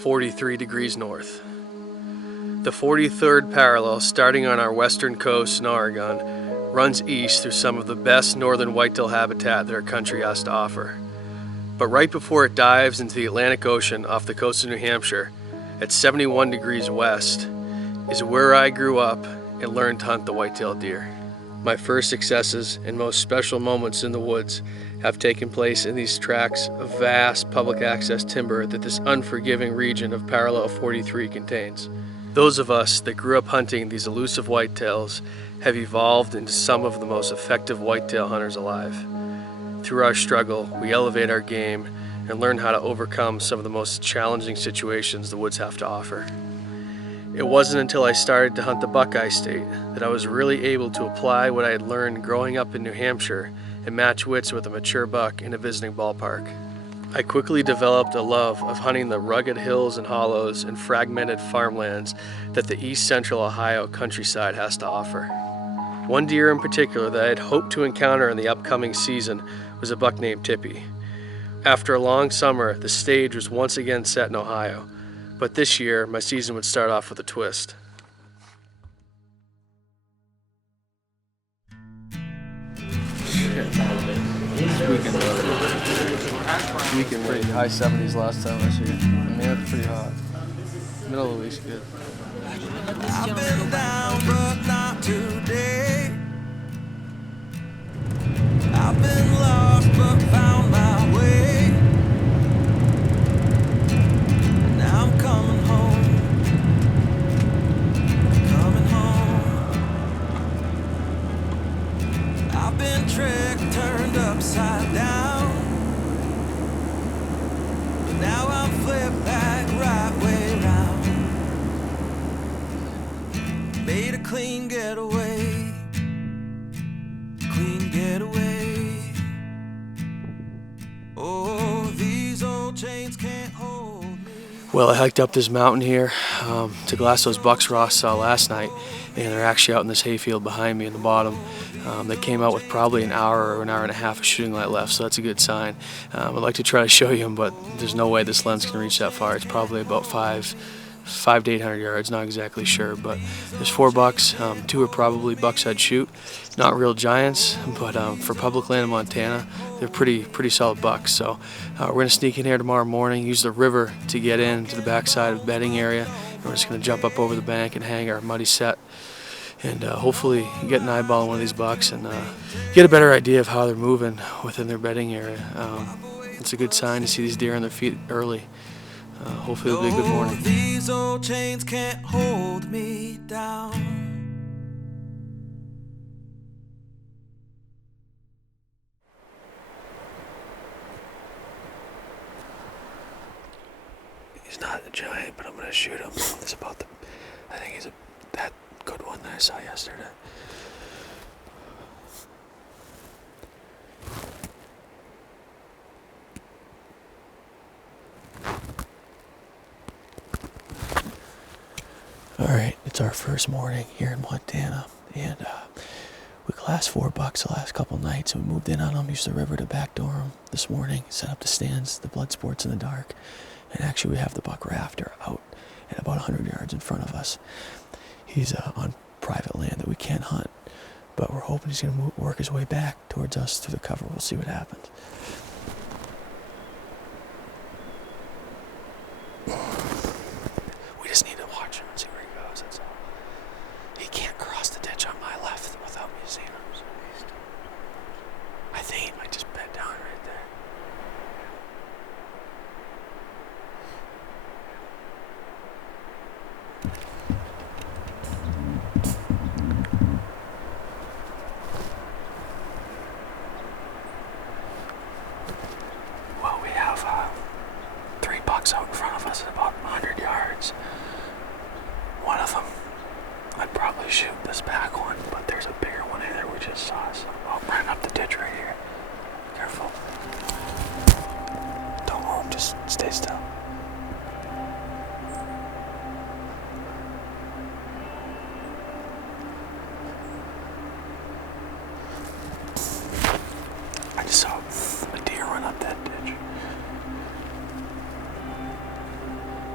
43 degrees north. The 43rd parallel, starting on our western coast in Oregon, runs east through some of the best northern whitetail habitat that our country has to offer. But right before it dives into the Atlantic Ocean off the coast of New Hampshire, at 71 degrees west, is where I grew up and learned to hunt the white-tailed deer. My first successes and most special moments in the woods have taken place in these tracts of vast public access timber that this unforgiving region of parallel 43 contains. Those of us that grew up hunting these elusive whitetails have evolved into some of the most effective whitetail hunters alive. Through our struggle, we elevate our game and learn how to overcome some of the most challenging situations the woods have to offer. It wasn't until I started to hunt the Buckeye State that I was really able to apply what I had learned growing up in New Hampshire and match wits with a mature buck in a visiting ballpark. I quickly developed a love of hunting the rugged hills and hollows and fragmented farmlands that the east central Ohio countryside has to offer. One deer in particular that I had hoped to encounter in the upcoming season was a buck named Tippy. After a long summer, the stage was once again set in Ohio, but this year my season would start off with a twist. Weekend pretty high 70s last time I was here. I mean, it's pretty hot. Middle of the week's good. I've been down, but not today. I've been lost, but found my way. Now I'm coming home. Coming home. I've been tricked, turned upside down. But now I'm flipped back right way round. Made a clean getaway. Clean getaway. Oh, these old chains can't hold me. Well, I hiked up this mountain here to glass those bucks Ross saw last night, and they're actually out in this hayfield behind me in the bottom. They came out with probably an hour or an hour and a half of shooting light left, so that's a good sign. I'd like to try to show you them, but there's no way this lens can reach that far. It's probably about 5 to 800 yards, not exactly sure, but there's 4 bucks. 2 are probably bucks I'd shoot. Not real giants, but for public land in Montana, they're pretty solid bucks. So we're gonna sneak in here tomorrow morning, use the river to get into the backside of the bedding area, and we're just gonna jump up over the bank and hang our muddy set, and hopefully get an eyeball on one of these bucks and get a better idea of how they're moving within their bedding area. It's a good sign to see these deer on their feet early. Hopefully it'll be a good morning. These old chains can't hold me down. He's not a giant, but I'm gonna shoot him. It's about I think he's that good one that I saw yesterday. Alright, it's our first morning here in Montana, and we glassed 4 bucks the last couple nights, and we moved in on them, used the river to backdoor them this morning, set up the stands, the blood sports in the dark, and actually we have the buck rafter out at about 100 yards in front of us. He's on private land that we can't hunt, but we're hoping he's going to work his way back towards us through the cover. We'll see what happens. We just need to watch him and see where he goes, that's all. He can't cross the ditch on my left without me seeing him. So I think he might just bed down right there. Well, we have 3 bucks out in front of us at about 100 yards. One of them, I'd probably shoot this back one, but there's a bigger one in there we just saw, so I'll run up the ditch right here. Careful. Don't move, just stay still. I just saw a deer run up that ditch.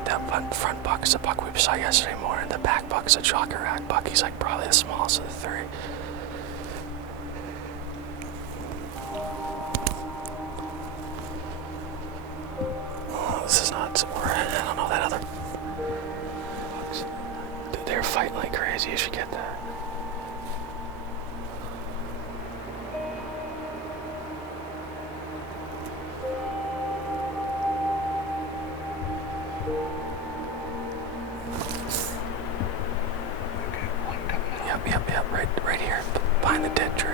That we saw yesterday morning, the back buck is a chalker rack buck. He's like probably the smallest of the three. Oh, this is not somewhere. I don't know that other. Dude, they're fighting like crazy. You should get that. Yep, right here, behind the dead tree.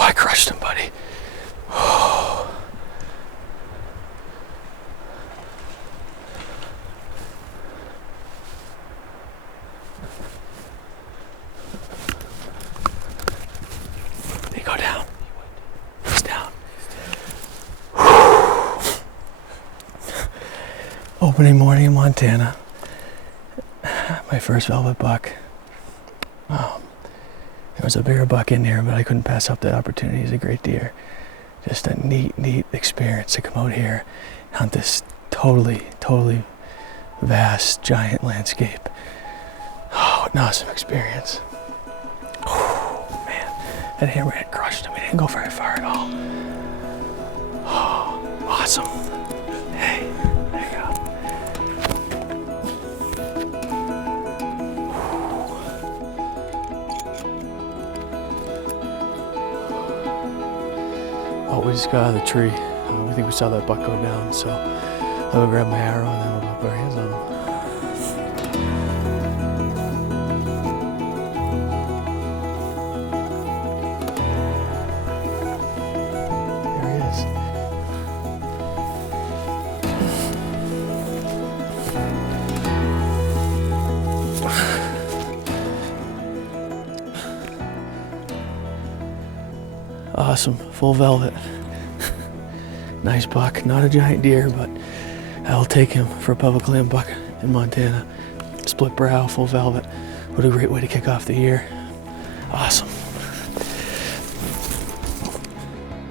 I crushed him, buddy. Did he go down? He's down. Opening morning in Montana. My first velvet buck. There was a bigger buck in there, but I couldn't pass up that opportunity. He's a great deer. Just a neat experience to come out here, hunt this totally vast, giant landscape. Oh, what an awesome experience. Oh, man. That hammerhead crushed him. He didn't go very far at all. Oh, awesome. Hey, there you go. Oh, we just got out of the tree. We think we saw that buck go down, so I'll go grab my arrow and then we'll go put our hands on him. There he is. Awesome, full velvet. Nice buck, not a giant deer, but I'll take him for a public land buck in Montana. Split brow, full velvet. What a great way to kick off the year. Awesome.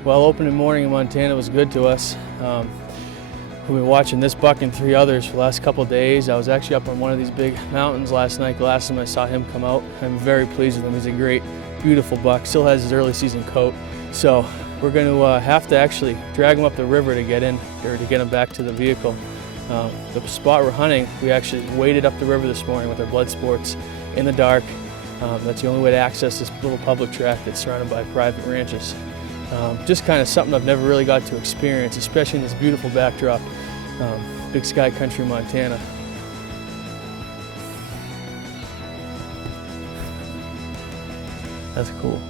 Well, opening morning in Montana was good to us. We've been watching this buck and 3 others for the last couple of days. I was actually up on one of these big mountains last night. The last time I saw him come out, I'm very pleased with him. He's a great, beautiful buck. Still has his early season coat. So we're going to have to actually drag him up the river to get in, or to get him back to the vehicle. The spot we're hunting, we actually waded up the river this morning with our blood sports in the dark. That's the only way to access this little public tract that's surrounded by private ranches. Just kind of something I've never really got to experience, especially in this beautiful backdrop, Big Sky Country, Montana. That's cool.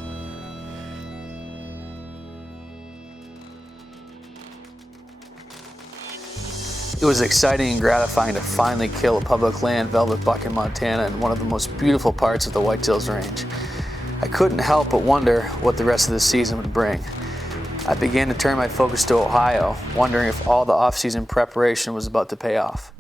It was exciting and gratifying to finally kill a public land velvet buck in Montana in one of the most beautiful parts of the Whitetails range. I couldn't help but wonder what the rest of the season would bring. I began to turn my focus to Ohio, wondering if all the off-season preparation was about to pay off.